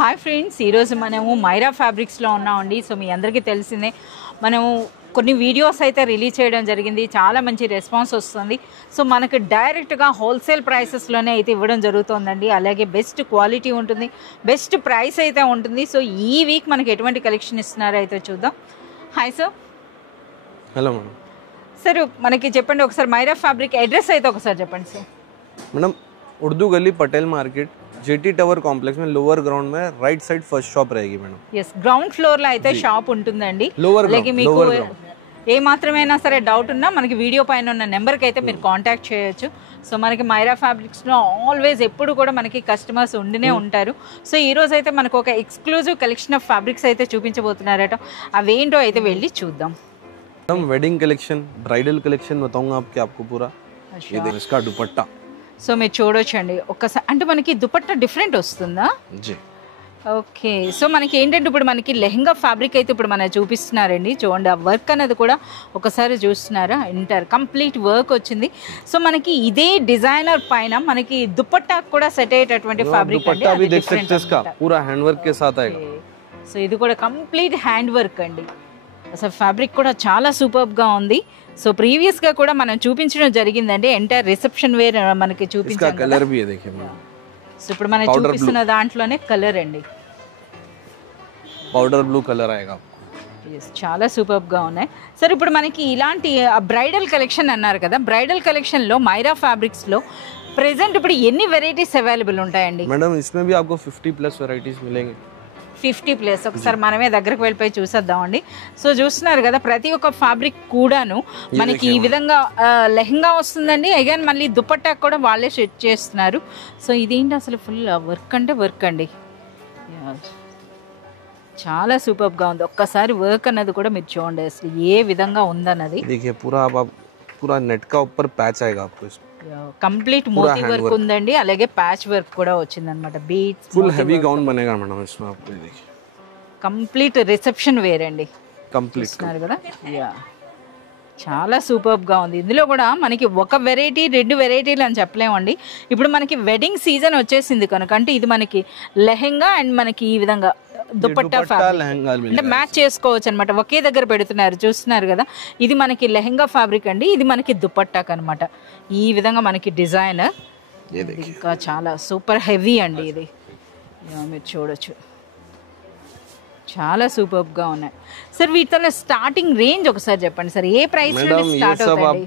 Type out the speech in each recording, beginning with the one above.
Hi friends, ఈరోజు మనము మైరా ఫ్యాబ్రిక్స్లో ఉన్నామండి. సో మీ అందరికీ తెలిసిందే, మనము కొన్ని వీడియోస్ అయితే రిలీజ్ చేయడం జరిగింది. చాలా మంచి రెస్పాన్స్ వస్తుంది. సో మనకు డైరెక్ట్గా హోల్సేల్ ప్రైసెస్లోనే అయితే ఇవ్వడం జరుగుతుందండి. అలాగే బెస్ట్ క్వాలిటీ ఉంటుంది, బెస్ట్ ప్రైస్ అయితే ఉంటుంది. సో ఈ వీక్ మనకి ఎటువంటి కలెక్షన్ ఇస్తున్నారో అయితే చూద్దాం. Hi sir. Hello madam. Sir మనకి చెప్పండి ఒకసారి, మైరా ఫ్యాబ్రిక్ అడ్రస్ అయితే ఒకసారి చెప్పండి సార్. मैडम उर्दू गली Patel market jetty tower complex में लोअर ग्राउंड में राइट साइड फर्स्ट शॉप रहेगी मैडम. ఎస్, గ్రౌండ్ ఫ్లోర్ లో అయితే షాప్ ఉంటుందండి. లోవర్ అలాగే మీకు ఏ మాత్రమైనా సరే డౌట్ ఉన్నా మనకి వీడియో పైన ఉన్న నెంబర్కి అయితే మీరు కాంటాక్ట్ చేయొచ్చు. సో మనకి మైరా ఫ్యాబ్రిక్స్లో ఆల్వేస్ ఎప్పుడు కూడా మనకి కస్టమర్స్ ఉండినే ఉంటారు. సో ఈ రోజు అయితే మనకు ఒక ఎక్స్క్లూజివ్ కలెక్షన్ ఆఫ్ ఫ్యాబ్రిక్స్ అయితే చూపించబోతున్నారట. అవేంటో అయితే వెళ్ళి చూద్దాం. Madam wedding collection, bridal collection बताऊंगा आपको पूरा. ये देखो इसका दुपट्टा. సో మీరు చూడొచ్చండి ఒక్కసారి, అంటే మనకి దుపట్టా డిఫరెంట్ వస్తుందా? जी ఓకే. సో మనకి ఏంటంటే ఇప్పుడు మనకి లెహంగా ఫ్యాబ్రిక్ అయితే ఇప్పుడు మన చూపిస్తున్నారండి. చూడండి, ఆ వర్క్ అనేది కూడా ఒకసారి చూస్తున్నారా, ఇంటర్ కంప్లీట్ వర్క్ వచ్చింది. సో మనకి ఇదే డిజైనర్ పైన మనకి దుపట్టా కూడా సెట్ అయ్యేటటువంటి ఫ్యాబ్రిక్ అండి. दुपट्टा भी देख सकते हैं, इसका पूरा हैंड वर्क के साथ आएगा. సో ఇది కూడా కంప్లీట్ హ్యాండ్ వర్క్ అండి. అసలు ఫ్యాబ్రిక్ కూడా చాలా సూపర్గా ఉంది. సో ప్రీవియస్ గా కూడా మనం చూపించడం జరిగిందండి. ఎంటైర్ రిసెప్షన్ వేర్ మనకి చూపించాం. కలర్ भी है देखिए मैम. సో ఇప్పుడు మనం చూపిస్తున్న దాంట్లోనే కలర్ అండి, పౌడర్ బ్లూ కలర్ ఆయేగా. చాలా సూపర్ గా ఉన్నాయి. సార్ ఇప్పుడు మనకి ఇలాంటి బ్రైడల్ కలెక్షన్ అన్నారు కదా, బ్రైడల్ కలెక్షన్ లో మైరా ఫ్యాబ్రిక్స్ లో ప్రెసెంట్ ఇప్పుడు ఎన్ని వెరైటీస్ అవైలబుల్ ఉంటాయండి? मैडम इसमें भी आपको 50+ वैरायटीज मिलेंगे. 50+. ఒకసారి మనమే దగ్గరకు వెళ్ళిపోయి చూసేద్దామండి. సో చూస్తున్నారు కదా, ప్రతి ఒక్క ఫ్యాబ్రిక్ కూడాను మనకి ఈ విధంగా లెహంగా వస్తుందండి. అగైన్ మళ్ళీ దుపట్టా కూడా వాళ్ళే సెట్ చేస్తున్నారు. సో ఇదేంటి అసలు ఫుల్ వర్క్ అంటే వర్క్ అండి, చాలా సూపర్గా ఉంది. ఒక్కసారి వర్క్ అన్నది కూడా మీరు చూడండి అసలు ఏ విధంగా ఉందన్నది. पूरा नेट का ऊपर पैच आएगा आपको. इसमें కంప్లీట్ మోతీ వర్క్ ఉందండి, అలాగే ప్యాచ్ వర్క్ కూడా వచ్చిందన్నమాట. బీట్స్, फुल हैवी गाउन बनेगा मैडम इसमें. आपको ये देखिए కంప్లీట్ రిసెప్షన్ వేర్ అండి. कंप्लीट కదా, చాలా సూపర్గా ఉంది. ఇందులో కూడా మనకి ఒక వెరైటీ రెండు వెరైటీలు అని చెప్పలేమండి. ఇప్పుడు మనకి వెడ్డింగ్ సీజన్ వచ్చేసింది కనుక, అంటే ఇది మనకి లెహెంగా అండ్ మనకి ఈ విధంగా దుపట్టా ఫ్యాబ్రిక్ అంటే మ్యాచ్ చేసుకోవచ్చు అనమాట. ఒకే దగ్గర పెడుతున్నారు, చూస్తున్నారు కదా. ఇది మనకి లెహెంగా ఫ్యాబ్రిక్ అండి, ఇది మనకి దుపట్టాక్ అనమాట. ఈ విధంగా మనకి డిజైన్ ఇంకా చాలా సూపర్ హెవీ అండి. ఇది మీరు చూడొచ్చు, చాలా సూపర్గా ఉన్నాయి. సార్ వీటిలో స్టార్టింగ్ రేంజ్ ఒకసారి చెప్పండి సార్, ఏ ప్రైస్ నుండి స్టార్ట్ అవుతాయి?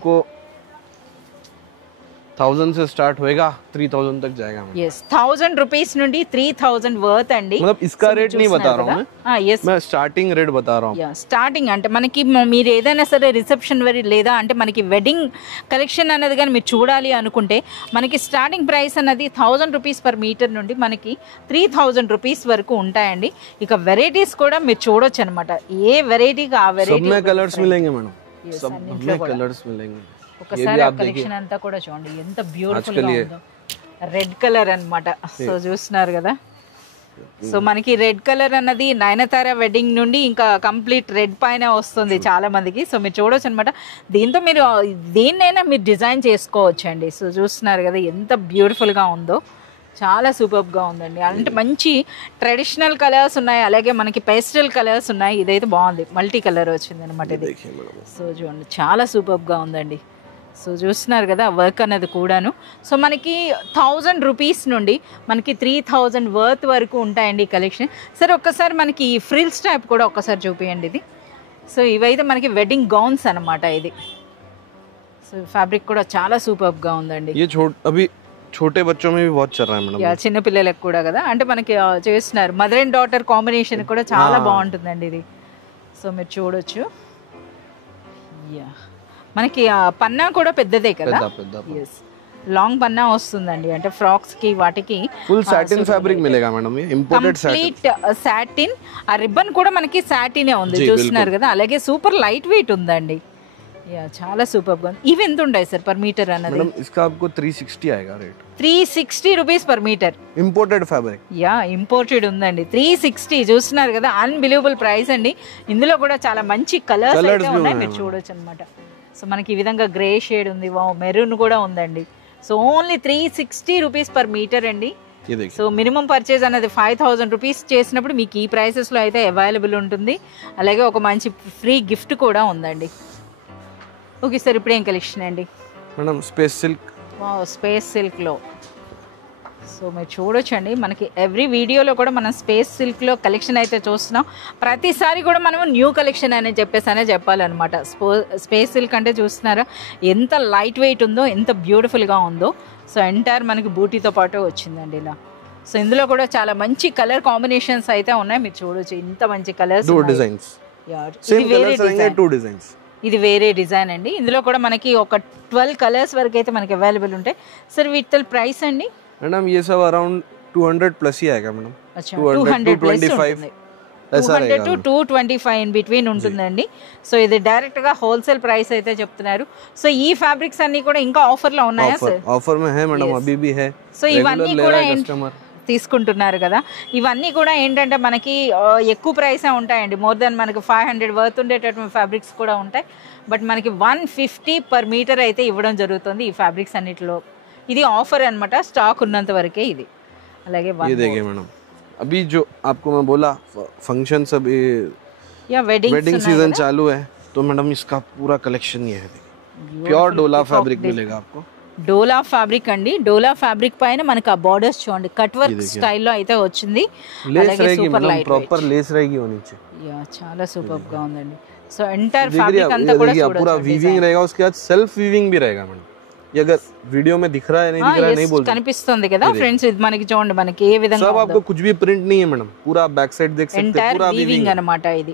1000 से स्टार्ट होएगा, 3000 तक जाएगा. यस, 1000 रुपीस నుండి 3000 వర్త్ అండి. मतलब इसका रेट नहीं बता रहा हूँ मैं स्टार्टिंग रेट बता रहा हूँ. స్టార్టింగ్ అంటే మనకి మీరు ఏదైనా సరే రిసెప్షన్ వేర్ లేదా అంటే మనకి వెడ్డింగ్ కలెక్షన్ అనేది కానీ మీరు చూడాలి అనుకుంటే మనకి స్టార్టింగ్ ప్రైస్ అన్నది 1000 రూపీస్ పర్ మీటర్ నుండి మనకి 3000 రూపీస్ వరకు ఉంటాయండి. ఇక వెరైటీస్ కూడా మీరు చూడొచ్చు అనమాట. ఏ వెరైటీకి ఆ వెరైటీ. सब में कलर्स मिलेंगे मैडम, सब में कलर्स मिलेंगे. ఒకసారి ఆ కలెక్షన్ అంతా కూడా చూడండి ఎంత బ్యూటిఫుల్ గా ఉందో. రెడ్ కలర్ అన్నమాట. సో చూస్తున్నారు కదా. సో మనకి రెడ్ కలర్ అన్నది నయనతార వెడ్డింగ్ నుండి ఇంకా కంప్లీట్ రెడ్ పైన వస్తుంది చాలా మందికి. సో మీరు చూడొచ్చు అనమాట. దీంతో మీరు దేన్నైనా మీరు డిజైన్ చేసుకోవచ్చు అండి. సో చూస్తున్నారు కదా ఎంత బ్యూటిఫుల్ గా ఉందో, చాలా సూపర్గా ఉందండి. అంటే మంచి ట్రెడిషనల్ కలర్స్ ఉన్నాయి, అలాగే మనకి పేస్టల్ కలర్స్ ఉన్నాయి. ఇదైతే బాగుంది, మల్టీ కలర్ వచ్చింది అనమాట ఇది. సో చూడండి చాలా సూపర్గా ఉందండి. సో చూస్తున్నారు కదా వర్క్ అనేది కూడాను. సో మనకి 1000 రూపీస్ నుండి మనకి 3000 వర్త్ వరకు ఉంటాయండి కలెక్షన్. సరే ఒక్కసారి మనకి ఫ్రిల్స్ టైప్ కూడా ఒక్కసారి చూపించండి ఇది. సో ఇవైతే మనకి వెడ్డింగ్ గౌన్స్ అనమాట ఇది. సో ఫ్యాబ్రిక్ కూడా చాలా సూపర్గా ఉందండి. छोटे बच्चों में भी बहुत चल रहा है मैडम. చిన్న పిల్లలకు కూడా కదా, అంటే మనకి చేస్తున్నారు. మదర్ అండ్ డాటర్ కాంబినేషన్ కూడా చాలా బాగుంటుందండి ఇది. సో మీరు చూడొచ్చు. మనకి పన్నా కూడా పెద్దదే కదా, లాంగ్ పన్నా వస్తుందండి. అంటే ఫ్రాక్స్ కి వాటికి ఫుల్ సాటిన్ ఫ్యాబ్రిక్ మిలేగా మేడం. Imported complete satin. ఆ రిబ్బన్ కూడా మనకి సాటినే ఉంది, చూస్తున్నారు కదా. అలాగే సూపర్ లైట్ వెయిట్ ఉందండి. చాలా సూపర్ గా ఉంది. ఇవి ఎంత ఉంటాయి సార్ పర్ మీటర్ అన్నది? मैडम इसका आपको 360 आएगा rate. 360 rupees per metre. Imported fabric. Imported ఉందండి. 360 చూస్తున్నారు కదా, అన్బిలీవబుల్ ప్రైస్ అండి. ఇందులో కూడా చాలా మంచి కలర్స్ అయితే ఉన్నాయి, మీరు చూడొచ్చు అనమాట. సో మనకి ఈ విధంగా గ్రే షేడ్ ఉంది, మెరూన్ కూడా ఉందండి. So only 360 rupees per metre అండి. ये देखिए సో మినిమం పర్చేజ్ అనేది 5000 రూపీస్ చేసినప్పుడు మీకు ఈ ప్రైసెస్లో అయితే అవైలబుల్ ఉంటుంది. అలాగే ఒక మంచి ఫ్రీ గిఫ్ట్ కూడా ఉందండి. ఓకే సార్, ఇప్పుడు ఏం కలెక్షన్ అండి? मैडम स्पेस सिल्क, స్పేస్ సిల్క్లో. సో మీరు చూడొచ్చండి, మనకి ఎవ్రీ వీడియోలో కూడా మనం స్పేస్ సిల్క్లో కలెక్షన్ అయితే చూస్తున్నాం. ప్రతిసారి కూడా మనం న్యూ కలెక్షన్ అని చెప్పాలన్నమాట. స్పేస్ సిల్క్ అంటే చూస్తున్నారా ఎంత లైట్ వెయిట్ ఉందో, ఎంత బ్యూటిఫుల్గా ఉందో. సో ఎంటైర్ మనకి బూటీతో పాటు వచ్చిందండి ఇలా. సో ఇందులో కూడా చాలా మంచి కలర్ కాంబినేషన్స్ అయితే ఉన్నాయి, మీరు చూడొచ్చు. ఇంత మంచి కలర్స్, ఇది వేరే డిజైన్ అండి. ఇందులో కూడా మనకి ఒక 12 కలర్స్ వరకు అయితే మనకి అవైలబుల్ ఉంటాయి. సార్ వీటి ప్రైస్ అండి? मैडम ये सब अराउंड 200 प्लस ही आएगा मैडम. अच्छा 200 प्लस 200 to 225 ఇన్ బిట్వీన్ ఉంటుందండి. సో ఇది డైరెక్ట్ గా హోల్సేల్ ప్రైస్ అయితే చెప్తున్నారు. సో ఈ ఫ్యాబ్రిక్స్ అన్ని కూడా ఇంకా ఆఫర్ లో ఉన్నాయా సార్? ఆఫర్ మే హై మేడం, అभी भी है. సో ఇవన్నీ కూడా తీసుకుంటున్నారు కదా, ఇవన్నీ కూడా ఏంటంటే మనకి ఎక్కువ ప్రైసే ఉంటాయండి. మోర్ దెన్ మనకి 500 వర్త్ ఉండేటటువంటి ఫ్యాబ్రిక్స్ కూడా ఉంటాయి. బట్ మనకి 150 పర్ మీటర్ అయితే ఇవ్వడం జరుగుతుంది ఈ ఫ్యాబ్రిక్స్ అన్నిటిలో. ఇది ఆఫర్ అన్నమాట, స్టాక్ ఉన్నంత వరకే ఇది. అలాగే ये देखिए मैडम, अभी जो आपको मैं बोला फंक्शन सब या वेडिंग सीजन चालू है, तो मैडम इसका पूरा कलेक्शन ये है. प्योर डोला फैब्रिक मिलेगा आपको. డోలా ఫ్యాబ్రిక్ అండి. డోలా ఫ్యాబ్రిక్ పైన మనకి ఆ బోర్డర్స్ చూడండి కట్ వర్క్ స్టైల్లో అయితే వచ్చింది. అలాగే సూపర్ లైట్ प्रॉपर लेस रहेगी वो नीचे. యా చాలా సూపర్ గా ఉందండి. సో ఎంటైర్ ఫ్యాబ్రిక్ అంతా కూడా చూడొచ్చు, पूरा वीविंग रहेगा, उसके बाद सेल्फ वीविंग भी रहेगा मैडम. ये अगर वीडियो में दिख रहा है नहीं दिख रहा है नहीं बोल కనిపిస్తుంది కదా ఫ్రెండ్స్. ఇది మనకి చూడండి, మనకి ఏ విధంగా सब आपको कुछ भी प्रिंट नहीं है मैडम, पूरा बैक साइड देख सकते हैं, पूरा వీవింగ్ అన్నమాట. ఇది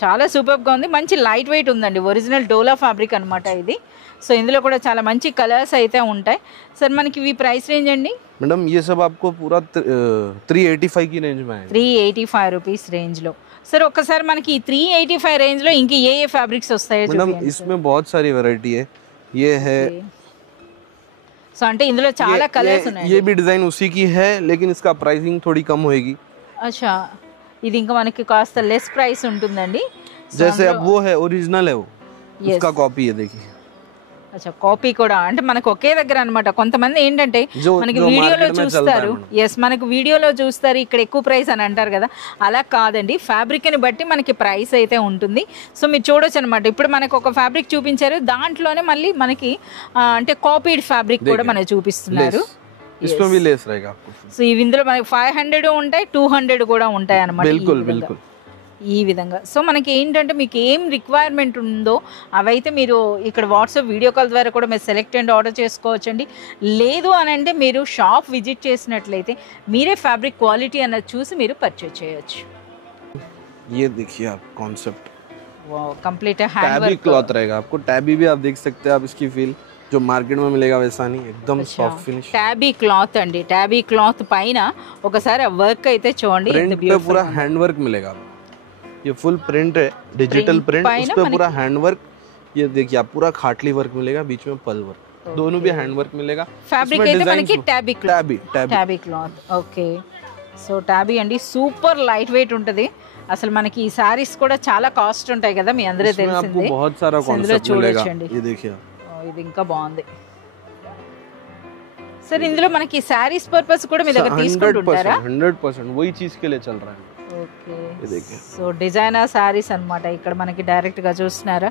చాలా సూపర్ గా ఉంది, మంచి లైట్ వెయిట్ ఉందండి. ఒరిజినల్ డోలా ఫ్యాబ్రిక్ అన్నమాట ఇది. సో ఇందులో కూడా చాలా మంచి కలర్స్ అయితే ఉంటాయి. సార్ మనకి ఇవి ప్రైస్ రేంజ్ అండి? मैडम ये सब आपको पूरा 385 की रेंज में है. 385 రూపీస్ రేంజ్ లో. सर ఒక్కసారి మనకి 385 రేంజ్ లో ఇంకా ఏ ఏ ఫ్యాబ్రిక్స్ వస్తాయో मैडम इसमें बहुत सारी वैरायटी है. ये है, సో అంటే ఇందులో చాలా కలర్స్ ఉన్నాయి. ये भी डिजाइन उसी की है, लेकिन इसका प्राइसिंग थोड़ी कम होएगी. अच्छा, ఇది ఇంకా మనకి కాస్త లెస్ ప్రైస్ ఉంటుందండి. जैसे अब वो है ओरिजिनल है, वो उसका कॉपी है देखिए. అచ్చా, కాపీ కూడా అంటే మనకు ఒకే దగ్గర అన్నమాట. కొంతమంది ఏంటంటే మనకి వీడియోలో చూస్తారు, ఎస్ మనకు వీడియోలో చూస్తారు ఇక్కడ ఎక్కువ ప్రైస్ అని అంటారు కదా, అలా కాదండి. ఫ్యాబ్రిక్ ని బట్టి మనకి ప్రైస్ అయితే ఉంటుంది. సో మీరు చూడొచ్చు అనమాట. ఇప్పుడు మనకు ఒక ఫ్యాబ్రిక్ చూపించారు, దాంట్లోనే మళ్ళీ మనకి అంటే కాపీడ్ ఫ్యాబ్రిక్ కూడా మనకు చూపిస్తున్నారు. సో ఇవి ఇందులో మనకి 500 ఉంటాయి, 200 కూడా ఉంటాయి అన్నమాట ఈ విధంగా. సో మనకి ఏంటంటే మీకు ఏం రిక్వైర్మెంట్ ఉందో అవైతే మీరు ఇక్కడ వాట్సాప్ వీడియో కాల్ ద్వారా కూడా మీరు సెలెక్ట్ అండ్ ఆర్డర్ చేసుకోవచ్చండి. లేదు అని అంటే మీరు షాప్ విజిట్ చేసినట్లయితే మీరే ఫ్యాబ్రిక్ క్వాలిటీ అన్నది చూసి మీరు పర్చేజ్ చేయొచ్చు. ये देखिए आप concept, wow complete hand work tabby cloth रहेगा. आपको टैबी भी आप देख सकते हैं, आप इसकी फील जो मार्केट में मिलेगा वैसा नहीं, एकदम सॉफ्ट फिनिश. टैबी क्लॉथ अंडी, टैबी क्लॉथ పైన ఒకసారి వర్క్ అయితే చూడండి, प्रिंट पे पूरा हैंड वर्क मिलेगा. ये फुल प्रिंट है, डिजिटल प्रिंट, उस पे पूरा हैंड वर्क. ये देखिए आप पूरा खाटली वर्क मिलेगा, बीच में पल वर्क, दोनों भी हैंड वर्क मिलेगा. ఫ్యాబ్రిక్ అయితే మనకి టैबी క్లాత్. ఓకే, సో టैबी అండి సూపర్ లైట్ వెయిట్ ఉంటది. అసలు మనకి ఈ సారీస్ కూడా చాలా కాస్ట్ ఉంటాయి కదా, మీ అందరికీ తెలిసిందే. बहुत सारा कॉन्सेप्ट मिलेगा. ये देखिए, ఇది ఇంకా బాగుంది. सर ఇందులో మనకి సారీస్ పర్పస్ కూడా మీ దగ్గర తీసుకుంటుంటారా? 100% वही चीज के लिए चल रहा है. ఓకే, సో డిజైనర్ సారీస్ అన్నమాట. ఇక్కడ మనకి డైరెక్ట్ గా చూస్తున్నారా,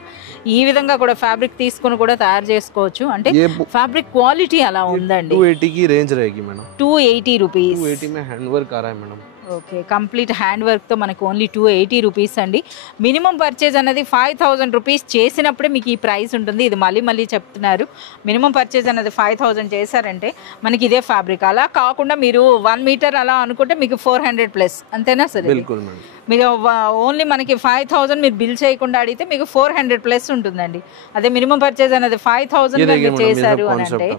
ఈ విధంగా కూడా ఫ్యాబ్రిక్ తీసుకొని కూడా తయారు చేసుకోవచ్చు. అంటే ఫ్యాబ్రిక్ క్వాలిటీ అలా ఉందండి. 280 की रेंज रहेगी मैडम. 280 రూపీస్. 280 में हैंड वर्क आ रहा है madam. Okay, complete hand work తో మనకు ఓన్లీ 280 రూపీస్ అండి. మినిమం పర్చేజ్ అనేది 5000 రూపీస్ చేసినప్పుడే మీకు ఈ ప్రైస్ ఉంటుంది. ఇది మళ్ళీ చెప్తున్నారు. మినిమం పర్చేజ్ అనేది 5000 చేశారంటే మనకి ఇదే ఫ్యాబ్రిక్. అలా కాకుండా మీరు 1 మీటర్ అలా అనుకుంటే మీకు 400 ప్లస్, అంతేనా సరే? మీరు ఓన్లీ మనకి 5000 మీరు బిల్ చేయకుండా అడిగితే మీకు 400 ప్లస్ ఉంటుందండి. అదే మినిమం పర్చేజ్ అనేది 5000 మీరు చేశారు అని అంటే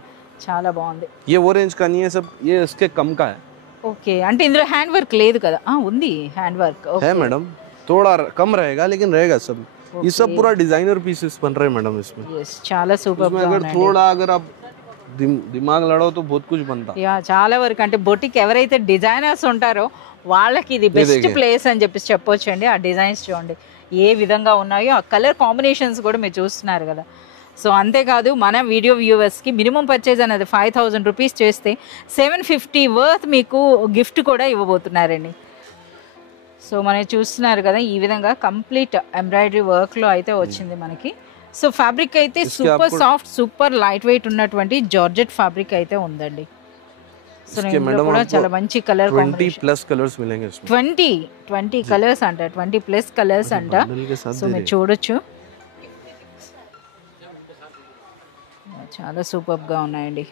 చాలా బాగుంది. ये वो रेंज का नहीं है सब, ये इसके कम का है. ఓకే, అంటే ఇందులో హ్యాండ్ వర్క్ లేదు కదా? ఉంది హ్యాండ్ వర్క్. है मैडम, थोड़ा कम रहेगा लेकिन रहेगा सब. ये सब पूरा डिजाइनर पीसेस बन रहे हैं मैडम इसमें. यस, చాలా సూపర్ గా अगर थोड़ा अगर आप दिमाग लड़ाओ तो बहुत कुछ बनता. యా, చాలా వరకు అంటే బొటిక్ ఎవరైతే డిజైనర్స్ ఉంటారో వాళ్ళకి ఇది బెస్ట్ ప్లేస్ అని చెప్పొచ్చు అండి. ఆ డిజైన్స్ చూడండి ఏ విధంగా ఉన్నాయో, ఆ కలర్ కాంబినేషన్స్ కూడా మీరు చూస్తున్నారు కదా. సో అంతేకాదు మన వీడియో వ్యూవర్స్కి మినిమం పర్చేజ్ అనేది 5000 రూపీస్ చేస్తే 750 వర్త్ మీకు గిఫ్ట్ కూడా ఇవ్వబోతున్నారండి. సో మనం చూస్తున్నారు కదా ఈ విధంగా కంప్లీట్ ఎంబ్రాయిడరీ వర్క్లో అయితే వచ్చింది మనకి. సో ఫ్యాబ్రిక్ అయితే super soft super light weight ఉన్నటువంటి జార్జెట్ ఫ్యాబ్రిక్ అయితే ఉందండి. సో ఇందులో కూడా చాలా మంచి కలర్ 20+ కలర్స్ మిలేంగే इसमें 20 కలర్స్ అంట 20+ కలర్స్ అంట. సో మీరు చూడొచ్చు చాలా సూపర్ గా ఉన్నాయండి.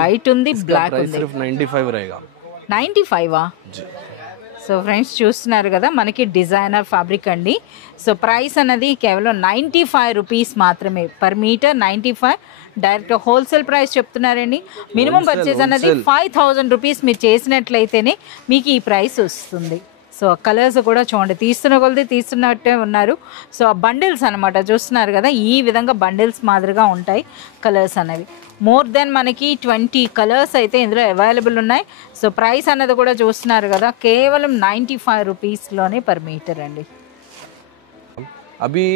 వైట్ ఉంది బ్లాక్ ఉంది. सिर्फ 95 रहेगा. 95 సో ఫ్రెండ్స్ చూస్తున్నారు కదా మనకి డిజైనర్ ఫ్యాబ్రిక్ అండి. సో ప్రైస్ అనేది కేవలం 95 రూపీస్ మాత్రమే per metre. 95 direct wholesale price చెప్తున్నారండి. మినిమం పర్చేజ్ అనేది 5000 రూపీస్ మీరు చేసినట్లయితేనే మీకు ఈ ప్రైస్ వస్తుంది. సో కలర్స్ కూడా చూడండి తీస్తున్న కొలది తీస్తున్నట్టే ఉన్నారు. సో ఆ బండిల్స్ అనమాట చూస్తున్నారు కదా ఈ విధంగా బండిల్స్ మాదిరిగా ఉంటాయి కలర్స్ అనేవి. మోర్ దెన్ మనకి 20 కలర్స్ అయితే ఇందులో అవైలబుల్ ఉన్నాయి. సో ప్రైస్ అనేది కూడా చూస్తున్నారు కదా కేవలం 95 రూపీస్లోనే పర్ మీటర్ అండి. अभी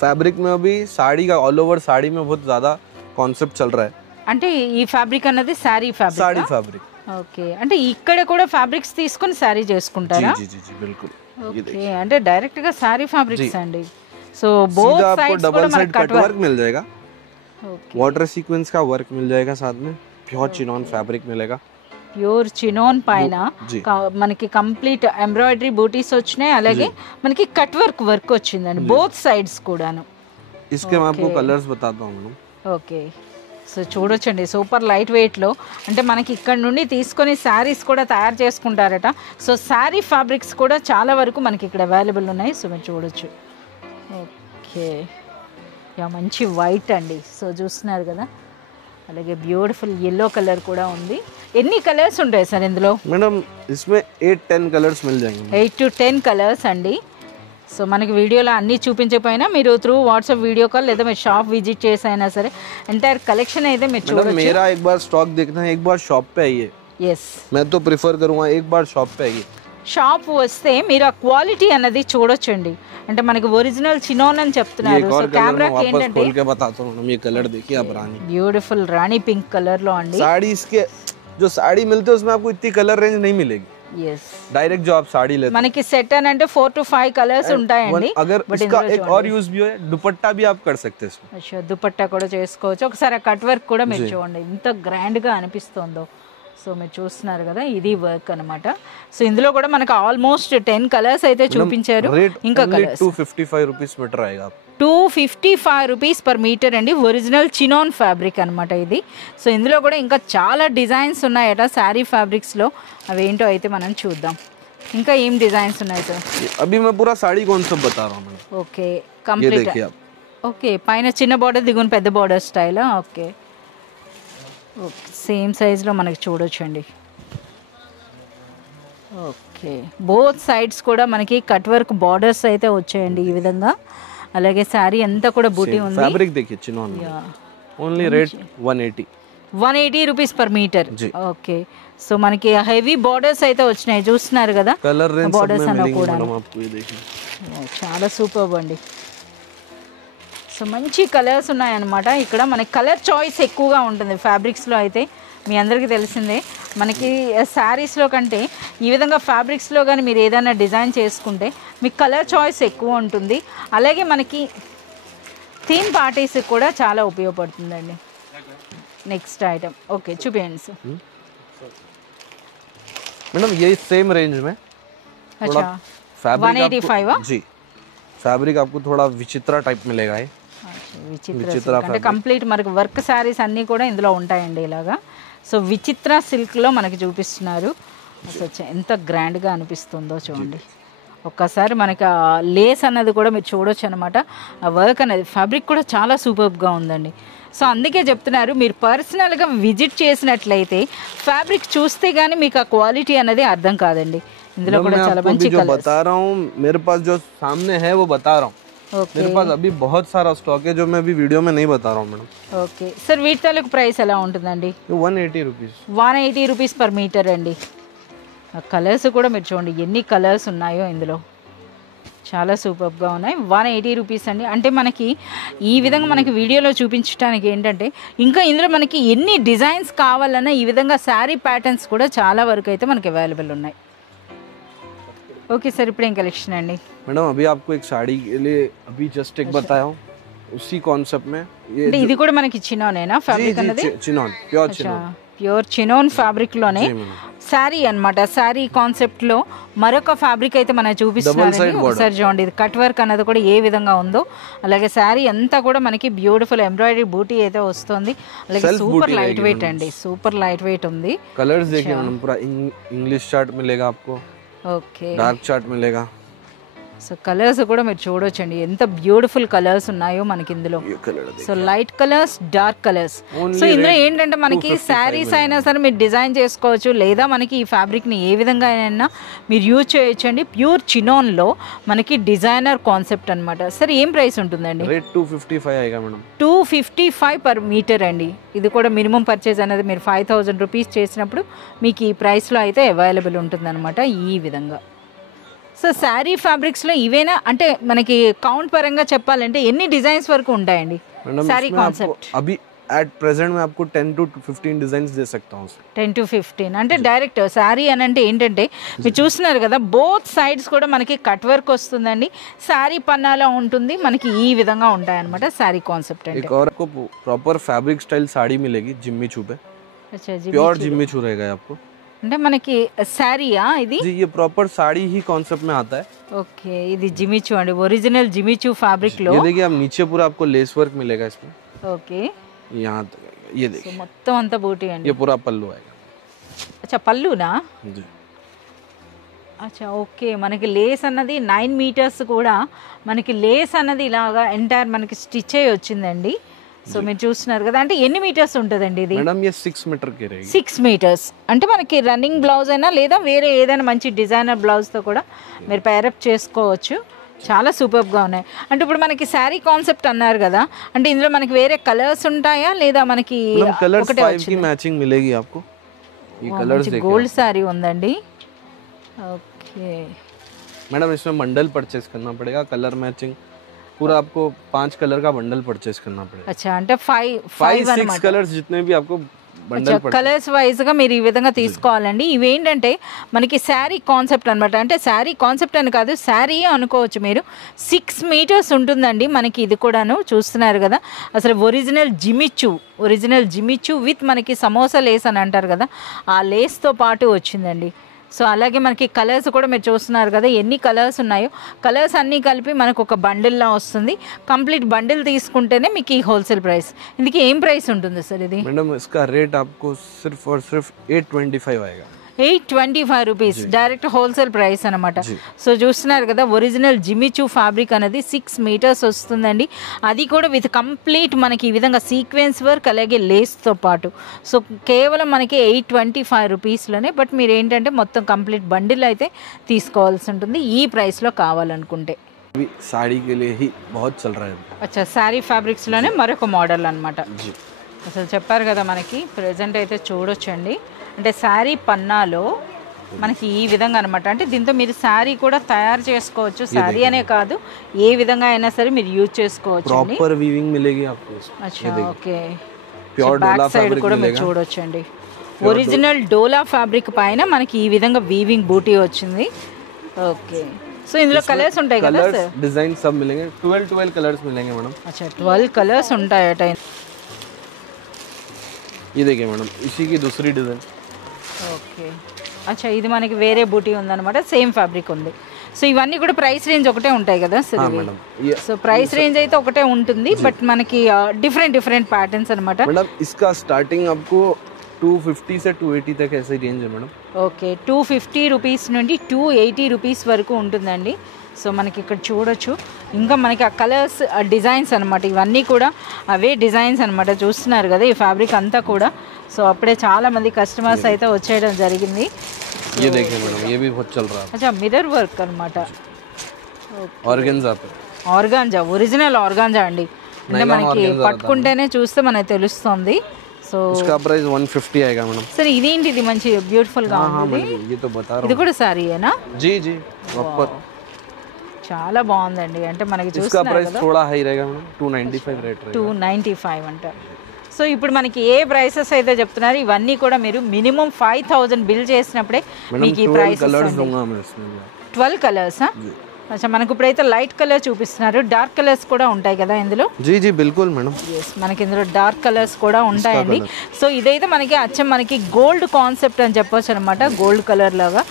फैब्रिक में अभी साड़ी का ऑल ओवर साड़ी में बहुत ज़्यादा कॉन्सेप्ट चल रहा है. అంటే ఈ ఫ్యాబ్రిక్ అనేది sorry fabric. Sari fabric. Okay అంటే ఇక్కడ కూడా ఫ్యాబ్రిక్స్ తీసుకొని సారీ చేసుకుంటారా? जी जी जी बिल्कुल. ఓకే అంటే డైరెక్ట్ గా సారీ ఫ్యాబ్రిక్స్ అండి. సో బోత్ సైడ్స్ కూడా మనకి కట్ वर्क मिल जाएगा. वाटर सीक्वेंस का वर्क मिल जाएगा साथ में. प्योर चिनॉन फैब्रिक मिलेगा. ప్యూర్ చినోన్ పైన మనకి కంప్లీట్ ఎంబ్రాయిడరీ బూటీస్ వచ్చినాయి. అలాగే మనకి కట్ వర్క్ వచ్చిందండి బోత్ సైడ్స్ కూడాను. इसके मैं आपको कलर्स बताता हूं मैडम. ఓకే సో చూడొచ్చండి సూపర్ లైట్ వెయిట్లో అంటే మనకి ఇక్కడ నుండి తీసుకొని శారీస్ కూడా తయారు చేసుకుంటారట. సో శారీ ఫ్యాబ్రిక్స్ కూడా చాలా వరకు మనకి ఇక్కడ అవైలబుల్ ఉన్నాయి. సో మీరు చూడొచ్చు. ఓకే యా మంచి వైట్ అండి. సో చూస్తున్నారు కదా అలాగే బ్యూటిఫుల్ ఎల్లో కలర్ కూడా ఉంది. ఎన్ని కలర్స్ ఉంటాయి సార్ ఇందులో? మేడం इसमें 8-10 కలర్స్ మిల్ जाएंगे. 8 to 10 కలర్స్ అండి. సో మనకి వీడియోలో అన్నీ చూపించకపోయినా మీరు త్రూ వాట్సాప్ వీడియో కాల్ లేదా మీరు షాప్ విజిట్ చేసి అయినా సరే ఎంటైర్ కలెక్షన్ అయితే మీరు చూడొచ్చు. मेरा एक बार स्टॉक देखना है, एक बार शॉप पे आइए. yes मैं तो प्रेफर करूंगा एक बार शॉप पे आइए. షాప్ వస్తే మీరు ఆ క్వాలిటీ అన్నది చూడొచ్చండి. అంటే మనకి ఒరిజినల్ చినోన్ అని చెప్తున్నారు. సో కెమెరాకి ఏంటంటే खोल के बताता हूं ये कलर देखिए आप रानी బ్యూటిఫుల్ రాణి పింక్ కలర్ లో అండి. साड़ी इसके जो साड़ी मिलते है उसमें आपको इतनी कलर रेंज नहीं मिलेगी. yes डायरेक्ट जो आप साड़ी लेते మనకి సెట్ అని అంటే 4 to 5 కలర్స్ ఉంటాయండి. अगर इसका एक और यूज भी है दुपट्टा भी आप कर सकते हैं इसमें. అచ్చా దుపట్టా కూడా చేసుకోవచ్చు. ఒకసారి ఆ కట్ వర్క్ కూడా మీరు చూడండి ఎంత గ్రాండ్ గా అనిపిస్తుందో. సో మీరు చూస్తున్నారు కదా ఇది వర్క్ అన్నమాట. సో ఇందులో కూడా మనకు ఆల్మోస్ట్ 10 కలర్స్ అయితే చూపించారు. ఇంకా కలర్స్ 255 రూపీస్ మీటర్ आएगा. 255 రూపీస్ పర్ మీటర్ అండి. ఒరిజినల్ చినోన్ ఫ్యాబ్రిక్ అనమాట ఇది. సో ఇందులో కూడా ఇంకా చాలా డిజైన్స్ ఉన్నాయట శారీ ఫ్యాబ్రిక్స్లో. అవేంటో అయితే మనం చూద్దాం. ఇంకా ఏం డిజైన్స్ ఉన్నాయి సార్? अभी मैं पूरा साड़ी कॉन्सेप्ट बता रहा हूं मैडम. Okay complete. ఓకే పైన చిన్న బార్డర్ దిగున పెద్ద border style. Okay okay same సైజ్లో మనకి చూడొచ్చండి. ఓకే బోత్ సైడ్స్ కూడా మనకి కట్ వర్క్ బార్డర్స్ అయితే వచ్చాయండి ఈ విధంగా. అలాగే శారీ అంతా కూడా బూటీ ఉంది. ఫ్యాబ్రిక్ देखिए चिनॉन only rate 180 rupees per metre. Okay so మనకి హెవీ బార్డర్స్ అయితే వచ్చినాయి చూస్తున్నారు కదా. కలర్ రేంజ్ బార్డర్స్ అన్న కూడా देखिए చాలా సూపర్ అండి. సో మంచి కలర్స్ ఉన్నాయన్నమాట. ఇక్కడ మనకి కలర్ చాయిస్ ఎక్కువగా ఉంటుంది ఫ్యాబ్రిక్స్లో అయితే. మీ అందరికీ తెలిసిందే మనకి శారీస్లో కంటే ఈ విధంగా ఫ్యాబ్రిక్స్లో కానీ మీరు ఏదైనా డిజైన్ చేసుకుంటే మీకు కలర్ చాయిస్ ఎక్కువ ఉంటుంది. అలాగే మనకి థీమ్ పార్టీస్కి కూడా చాలా ఉపయోగపడుతుందండి. నెక్స్ట్ ఐటమ్ ఓకే చూపించండి సార్. मैडम ये सेम रेंज में अच्छा 185 जी फैब्रिक आपको थोड़ा विचित्रा टाइप मिलेगा. ये విచిత్ర అంటే కంప్లీట్ మనకి వర్క్ శారీస్ అన్నీ కూడా ఇందులో ఉంటాయండి ఇలాగా. సో విచిత్ర సిల్క్లో మనకి చూపిస్తున్నారు. అసలు ఎంత గ్రాండ్గా అనిపిస్తుందో చూడండి. ఒక్కసారి మనకి ఆ లేస్ అన్నది కూడా మీరు చూడొచ్చు అనమాట. ఆ వర్క్ అనేది ఫ్యాబ్రిక్ కూడా చాలా సూపర్గా ఉందండి. సో అందుకే చెప్తున్నారు మీరు పర్సనల్గా విజిట్ చేసినట్లయితే ఫ్యాబ్రిక్ చూస్తే కానీ మీకు ఆ క్వాలిటీ అనేది అర్థం కాదండి. ఇందులో కూడా చాలా మంచి కలర్స్ बता रहा हूं मेरे पास जो सामने है वो बता रहा हूं. मेरे पास अभी बहुत सारा स्टॉक है जो मैं अभी वीडियो में नहीं बता रहा हूं मैडम. ఓకే సార్ వీటి తాలూకు ప్రైస్ ఎలా ఉంటుందండి? 180 రూపీస్. 180 రూపీస్ పర్ మీటర్ అండి. ఆ కలర్స్ కూడా మీరు చూడండి ఎన్ని కలర్స్ ఉన్నాయో ఇందులో. చాలా సూపర్గా ఉన్నాయి. 180 రూపీస్ అండి. అంటే మనకి ఈ విధంగా మనకి వీడియోలో చూపించడానికి ఏంటంటే ఇంకా ఇందులో మనకి ఎన్ని డిజైన్స్ కావాలన్నా ఈ విధంగా శారీ ప్యాటర్న్స్ కూడా చాలా వరకు అయితే మనకి అవైలబుల్ ఉన్నాయి. ఓకే సార్, ఇప్పుడు ఏం కలెక్షన్ అండి? मैडम अभी आपको एक साड़ी के लिए अभी जस्ट एक बताया हूँ, उसी कॉन्सेप्ट में ये అంటే ఇది కూడా మనకి చినోనేనా ఫ్యాబ్రిక్ అన్నది? Chinon pure chinon, pure chinon fabric లోనే శారీ అన్నమాట. శారీ కాన్సెప్ట్ లో మరొక ఫ్యాబ్రిక్ అయితే మనం చూపిస్తున్నారండి. ఒకసారి చూడండి, ఇది కట్ వర్క్ అన్నది కూడా ఏ విధంగా ఉందో. అలాగే శారీ అంతా కూడా మనకి బ్యూటిఫుల్ ఎంబ్రాయిడరీ బూటీ అయితే వస్తుంది. అలాగే సూపర్ లైట్ వెయిట్ అండి, సూపర్ లైట్ వెయిట్ ఉంది. कलर्स देखिए मैडम, पूरा इंग्लिश चार्ट मिलेगा आपको, ఓకే डार्क चार्ट मिलेगा. సో కలర్స్ కూడా మీరు చూడొచ్చండి, ఎంత బ్యూటిఫుల్ కలర్స్ ఉన్నాయో మనకి ఇందులో. So light colours, dark colours. So ఇందులో ఏంటంటే మనకి శారీస్ అయినా సరే మీరు డిజైన్ చేసుకోవచ్చు, లేదా మనకి ఈ ఫ్యాబ్రిక్ని ఏ విధంగా అయినా మీరు యూజ్ చేయొచ్చు అండి. ప్యూర్ చినోన్లో మనకి డిజైనర్ కాన్సెప్ట్ అనమాట. సరే ఏం ప్రైస్ ఉంటుందండి? रेट 255 आएगा मैडम. 255 పర్ మీటర్ అండి. ఇది కూడా మినిమం పర్చేజ్ అనేది మీరు 5000 రూపీస్ చేసినప్పుడు మీకు ఈ ప్రైస్లో అయితే అవైలబుల్ ఉంటుందన్నమాట. ఈ విధంగా సో శారీ ఫ్యాబ్రిక్స్లో ఇవేనా అంటే మనకి కౌంట్ పరంగా చెప్పాలంటే ఎన్ని డిజైన్స్ వరకు ఉంటాయండి శారీ కాన్సెప్ట్? अभी एट प्रेजेंट में आपको 10 to 15 डिजाइन्स दे सकता हूँ. 10 to 15 అంటే డైరెక్ట్ శారీ అని అంటే ఏంటంటే మీరు చూస్తున్నారు కదా, బోత్ సైడ్స్ కూడా మనకి కట్ వర్క్ వస్తుందండి. శారీ పన్నాలా ఉంటుంది, మనకి ఈ విధంగా ఉంటాయన్నమాట శారీ కాన్సెప్ట్. అంటే एक और आपको प्रॉपर फैब्रिक स्टाइल साड़ी मिलेगी जिम्मी चू पे. अच्छा, प्योर जिम्मी चू रहेगा आपको. అంటే మనకి శారీయా ఇది? जी, ये प्रॉपर साड़ी ही कॉन्सेप्ट में आता है. ఓకే, ఇది జిమిచూ అండి, ఒరిజినల్ జిమిచూ ఫ్యాబ్రిక్ లో. ये देखिए आप नीचे पूरा आपको लेस वर्क मिलेगा इसमें. ఓకే, यहाँ तक ये देखिए మొత్తం అంతా బూటీ అండి. ये पूरा पल्लू आएगा. అచ్చా, పల్లునా? जी. అచ్చా, ఓకే. మనకి లేస్ అన్నది 9 మీటర్స్ కూడా మనకి లేస్ అన్నది ఇలాగా ఎంటైర్ మనకి స్టిచ్ అయ్యి వచ్చిందండి. సో మీరు చూస్తున్నారు కదా, అంటే ఎన్ని మీటర్స్ ఉంటుందండి ఇది? మేడం ये 6 मीटर की रहेगी. 6 మీటర్స్ అంటే మనకి రన్నింగ్ బ్లౌజ్ అయినా లేదా వేరే ఏదైనా మంచి డిజైనర్ బ్లౌజ్తో కూడా మీరు పేరప్ చేసుకోవచ్చు. చాలా సూపర్గా ఉన్నాయి. అంటే ఇప్పుడు మనకి శారీ కాన్సెప్ట్ అన్నారు కదా, అంటే ఇందులో మనకి వేరే కలర్స్ ఉంటాయా లేదా మనకి కలర్స్ 5 की मैचिंग मिलेगी आपको. ये कलर्स देखिए, గోల్డ్ శారీ ఉందండి. ఓకే मैडम इसमें बंडल परचेज करना पड़ेगा, कलर मैचिंग पूरा आपको 5 कलर का बंडल परचेज करना पड़ेगा. अच्छा, అంటే 5-6 कलर्स जितने भी आपको बंडल కలర్స్ వైజ్ గా మీరు ఈ విధంగా తీసుకోవాలండి. ఇవేంటంటే మనకి శారీ కాన్సెప్ట్ అనమాట. అంటే శారీ కాన్సెప్ట్ అని కాదు, శారీ అనుకోవచ్చు మీరు. 6 మీటర్స్ ఉంటుందండి మనకి. ఇది కూడాను చూస్తున్నారు కదా, అసలు ఒరిజినల్ జిమిచూ విత్ మనకి సమోసా లేస్ అని అంటారు కదా, ఆ లేస్తో పాటు వచ్చిందండి. సో అలాగే మనకి కలర్స్ కూడా మీరు చూస్తున్నారు కదా, ఎన్ని కలర్స్ ఉన్నాయో. కలర్స్ అన్నీ కలిపి మనకు ఒక బండిల్లా వస్తుంది. కంప్లీట్ బండిల్ తీసుకుంటేనే మీకు ఈ హోల్సేల్ ప్రైస్. ఇందుకు ఏం ప్రైస్ ఉంటుంది సార్ ఇది? मैडम इसका रेट आपको सिर्फ और सिर्फ 825 आएगा. 825 రూపీస్ డైరెక్ట్ హోల్సేల్ ప్రైస్ అనమాట. సో చూస్తున్నారు కదా, ఒరిజినల్ జిమిచూ ఫ్యాబ్రిక్ అనేది 6 మీటర్స్ వస్తుందండి. అది కూడా విత్ కంప్లీట్ మనకి ఈ విధంగా సీక్వెన్స్ వర్క్ అలాగే లేస్తో పాటు. సో కేవలం మనకి 825 రూపీస్లోనే. బట్ మీరు ఏంటంటే మొత్తం కంప్లీట్ బండిల్ అయితే తీసుకోవాల్సి ఉంటుంది ఈ ప్రైస్లో కావాలనుకుంటే. साड़ी के लिए ही बहुत चल रहा है. అచ్చా, శారీ ఫ్యాబ్రిక్స్లోనే మరొక మోడల్ అనమాట. అసలు చెప్పారు కదా, మనకి ప్రెజెంట్ అయితే చూడొచ్చండి. అంటే శారీ పన్నాలో మనకి ఈ విధంగా అనమాట. అంటే దీంతో మీరు శారీ కూడా తయారు చేసుకోవచ్చు. శారీ అనే కాదు, ఏ విధంగా అయినా సరే మీరు యూజ్ చేసుకోవచ్చు. प्रॉपर वीविंग मिलेगी आपको. అచ్చా, ఓకే. प्योर डोला సైడ్ కూడా మీరు చూడొచ్చండి. ఒరిజినల్ డోలా ఫ్యాబ్రిక్ పైన మనకి ఈ విధంగా వీవింగ్ బూటీ వచ్చింది. ఓకే. సో ఇందులో కలర్స్ ఉంటాయి కదా సార్? డిజైన్ सब मिलेंगे. 12 कलर्स मिलेंगे मैडम. अच्छा, 12 కలర్స్ ఉంటాయట. ये देखिए मैडम, इसी की दूसरी डिजाइन. ఓకే. అచ్చా, ఇది మనకి వేరే బూటీ ఉందన్నమాట, సేమ్ ఫ్యాబ్రిక్ ఉంది. సో ఇవన్నీ కూడా ప్రైస్ రేంజ్ ఒకటే ఉంటాయి కదా sir? Madam, so price range అయితే ఒకటే ఉంటుంది, బట్ మనకి డిఫరెంట్ ప్యాటర్న్స్ అనమాట. मैडम इसका स्टार्टिंग आपको 250 से 280 तक ऐसे रेंज है मैडम. ఓకే, 250 రూపీస్ నుండి 280 రూపీస్ వరకు ఉంటుందండి. సో మనకి ఇక్కడ చూడొచ్చు. ఇంకా మనకి ఆ కలర్స్, ఆ డిజైన్స్ అనమాట, ఇవన్నీ కూడా అవే డిజైన్స్ అనమాట. చూస్తున్నారు కదా ఈ ఫ్యాబ్రిక్ అంతా కూడా. సో అప్పుడే చాలా మంది కస్టమర్స్ అయితే వచ్చేయడం జరిగింది. ये देखिए मैडम, ये भी बहुत चल रहा है. अच्छा, మిర్రర్ వర్క్ అనమాట. ऑर्गेन्जा पे. ఆర్గాంజా, ఒరిజినల్ ఆర్గాంజా అండి. అంటే మనకి పట్టుకుంటేనే చూస్తే మనకి తెలుస్తుంది. సో इसका प्राइस 150 आएगा मैडम. సరే, ఇదేంటి ఇది మంచి బ్యూటిఫుల్ గా ఉంది? ये तो बता रहा हूं. ఇది కూడా సారీయేనా? जी जी, प्रॉपर. చాలా బాగుందండి. అంటే మనకి इसका చూస్తున్నారు प्राइस కదా थोड़ा हाई रहेगा मैडम 295 रेट रहेगा 295 అంట. సో ఇప్పుడు మనకి ఏ ప్రైసెస్ అయితే చెప్తున్నారు ఇవన్నీ కూడా మీరు మినిమం 5000 బిల్ చేసినప్పుడే మీకు ఈ 12 ప్రైసెస్ कलर्स दूंगा मैं इसमें 12 కలర్సా? అచ్చా, మనకు ఇప్పుడైతే లైట్ కలర్ చూపిస్తున్నారు, డార్క్ కలర్స్ కూడా ఉంటాయి కదా ఇందులో? जी जी बिल्कुल मैडम మనకి ఇందులో డార్క్ కలర్స్ కూడా ఉంటాయండి. సో ఇదైతే మనకి అచ్చం మనకి గోల్డ్ కాన్సెప్ట్ అని చెప్పొచ్చు అనమాట, గోల్డ్ కలర్ లాగా.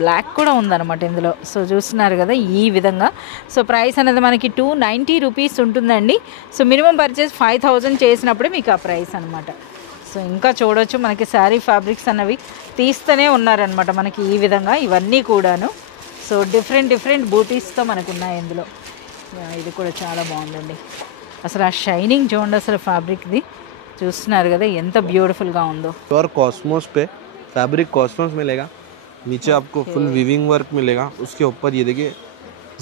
బ్లాక్ కూడా ఉందన్నమాట ఇందులో. సో చూస్తున్నారు కదా ఈ విధంగా. సో ప్రైస్ అనేది మనకి 290 రూపీస్ ఉంటుందండి. సో మినిమం పర్చేస్ 5000 చేసినప్పుడే మీకు ఆ ప్రైస్ అనమాట. సో ఇంకా చూడొచ్చు మనకి శారీ ఫ్యాబ్రిక్స్ అన్నవి తీస్తూనే ఉన్నారనమాట మనకి ఈ విధంగా ఇవన్నీ కూడాను. సో డిఫరెంట్ బూటీస్తో మనకు ఉన్నాయి ఇందులో. ఇది కూడా చాలా బాగుందండి. అసలు ఆ షైనింగ్ చూడండి, అసలు ఫ్యాబ్రిక్ది చూస్తున్నారు కదా ఎంత బ్యూటిఫుల్గా ఉందో. और कॉस्मोस पे फैब्रिक कॉस्मोस मिलेगा, नीचे आपको फुल वीविंग वर्क मिलेगा, उसके ऊपर ये देखिए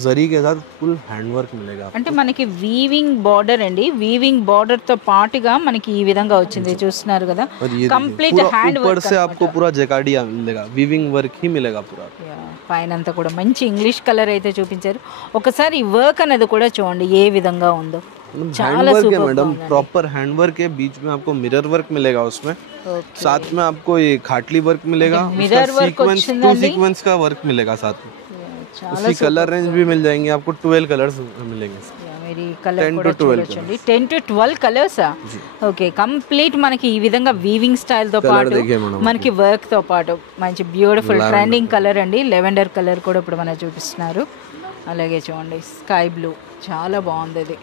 जरी के साथ फुल हैंड वर्क मिलेगा. అంటే మనకి వీవింగ్ బార్డర్ అండి, వీవింగ్ బార్డర్ తో పాటుగా మనకి ఈ విధంగా వచ్చింది చూస్తున్నారు కదా. కంప్లీట్ హ్యాండ్ ऊपर వర్క్ से आपको पूरा जैकार्डिया मिलेगा, वीविंग वर्क ही मिलेगा पूरा. పైన అంతా కూడా మంచి ఇంగ్లీష్ కలర్ అయితే చూపించారు. ఒకసారి ఈ వర్క్ అనేది కూడా చూడండి ఏ విధంగా ఉందో. हैंड वर्क है मैडम, प्रॉपर हैंड वर्क है. बीच में आपको मिरर वर्क मिलेगा, उसमें साथ में आपको ये खाटली वर्क मिलेगा, मिरर वर्क टू सीक्वेंस का वर्क मिलेगा साथ में. उसकी कलर रेंज भी मिल जाएंगे आपको, 12 कलर्स मिलेंगे. మీరు కలర్ కూడా చూడొచ్చండి. 10 to 12 కలర్సా? ఓకే, కంప్లీట్ మనకి ఈ విధంగా వీవింగ్ స్టైల్ తో పాటు మనకి వర్క్ తో పాటు మంచి బ్యూటిఫుల్ ట్రెండింగ్ కలర్ అండి. లెవెండర్ కలర్ కూడా ఇప్పుడు మనకు చూపిస్తున్నారు. అలాగే చూడండి స్కై బ్లూ, చాలా బాగుంది ఇది.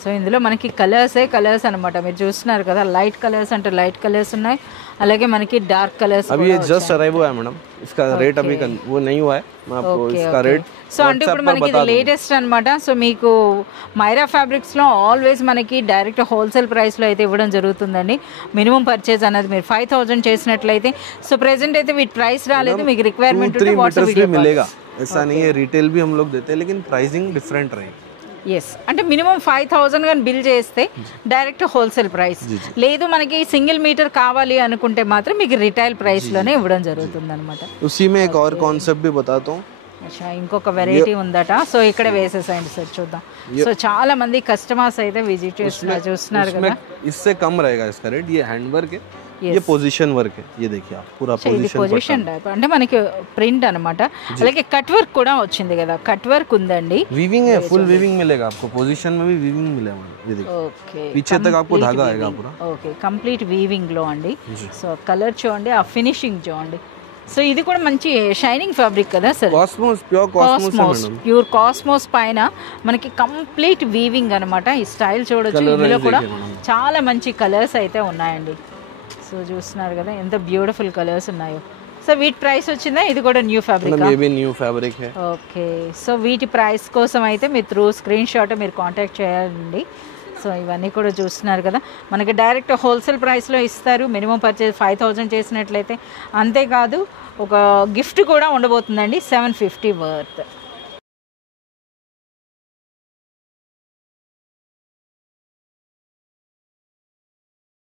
సో ఇందులో మనకి కలర్స్ అనమాట. మీరు చూస్తున్నారు కదా, లైట్ కలర్స్ అంటే లైట్ కలర్స్ ఉన్నాయి, అలాగే మనకి డార్క్ కలర్స్. अभी ये जस्ट अराइव हुआ है मैडम, इसका रेट अभी वो नहीं हुआ है, मैं आपको इसका रेट. సో అంటే ఇప్పుడు మనకి ఇది లేటెస్ట్ అనమాట. సో మీకు మైరా ఫ్యాబ్రిక్స్లో ఆల్వేస్ మనకి డైరెక్ట్ హోల్సేల్ ప్రైస్లో అయితే ఇవ్వడం జరుగుతుందండి. మినిమం పర్చేజ్ అనేది మీరు 5000 చేసినట్లయితే. సో ప్రెసెంట్ అయితే వీటి ప్రైస్ రాలేదు, మీకు రిక్వైర్మెంట్ ఉంటే వాట్సాప్ వీడియో मिलेगा. ऐसा नहीं है, रिटेल भी हम लोग देते हैं लेकिन प्राइसिंग डिफरेंट रहेगी. ఎస్, అంటే మినిమం 5000 కానీ బిల్ చేస్తే డైరెక్ట్ హోల్సేల్ ప్రైస్. లేదు మనకి సింగిల్ మీటర్ కావాలి అనుకుంటే మాత్రం మీకు రిటైల్ ప్రైస్లోనే ఇవ్వడం జరుగుతుంది అనమాట. उसी में एक और कॉन्सेप्ट भी बताता हूँ. అచ్చా, ఇంకొక వెరైటీ ఉందట. సో ఇక్కడ వేసేసాయండి సార్, చూద్దాం. సో చాలా మంది కస్టమర్స్ అయితే విజిట్ చేస్తున్నారు, చూస్తున్నారు కదా. इससे कम रहेगा इसका रेट. ये हैंड वर्क है, ये पोजीशन वर्क है. ये देखिए आप पूरा పొజిషన్ టైప్ అంటే మనకి ప్రింట్ అన్నమాట. అలాగే కట్ వర్క్ కూడా వచ్చింది కదా, కట్ వర్క్ ఉందండి. वीविंग है, फुल वीविंग मिलेगा आपको, पोजीशन में भी वीविंग मिलेगा. ये देखिए ఓకే, पीछे तक आपको धागा आएगा पूरा. ఓకే, కంప్లీట్ వీవింగ్ లో అండి. సో కలర్ చూడండి, ఆ ఫినిషింగ్ చూడండి. సో ఇది కూడా మంచి షైనింగ్ ఫ్యాబ్రిక్ కదా sir. Cosmos, pure cosmos, pure cosmos పైన మనకి కంప్లీట్ వీవింగ్ అన్నమాట. ఈ స్టైల్ చూడొచ్చు, ఇందులో కూడా చాలా మంచి కలర్స్ అయితే ఉన్నాయండి. సో చూస్తున్నారు కదా ఎంత బ్యూటిఫుల్ కలర్స్ ఉన్నాయో. సో వీటి ప్రైస్ వచ్చిందా? ఇది కూడా న్యూ ఫ్యాబ్రిక్. ఓకే, సో వీటి ప్రైస్ కోసం అయితే మీరు త్రూ స్క్రీన్ షాట్ మీరు కాంటాక్ట్ చేయాలండి. సో ఇవన్నీ కూడా చూస్తున్నారు కదా, మనకి డైరెక్ట్ హోల్సేల్ ప్రైస్లో ఇస్తారు. మినిమం పర్చేజ్ 5000 చేసినట్లయితే. అంతేకాదు ఒక గిఫ్ట్ కూడా ఉండబోతుందండి, 750 వర్త్.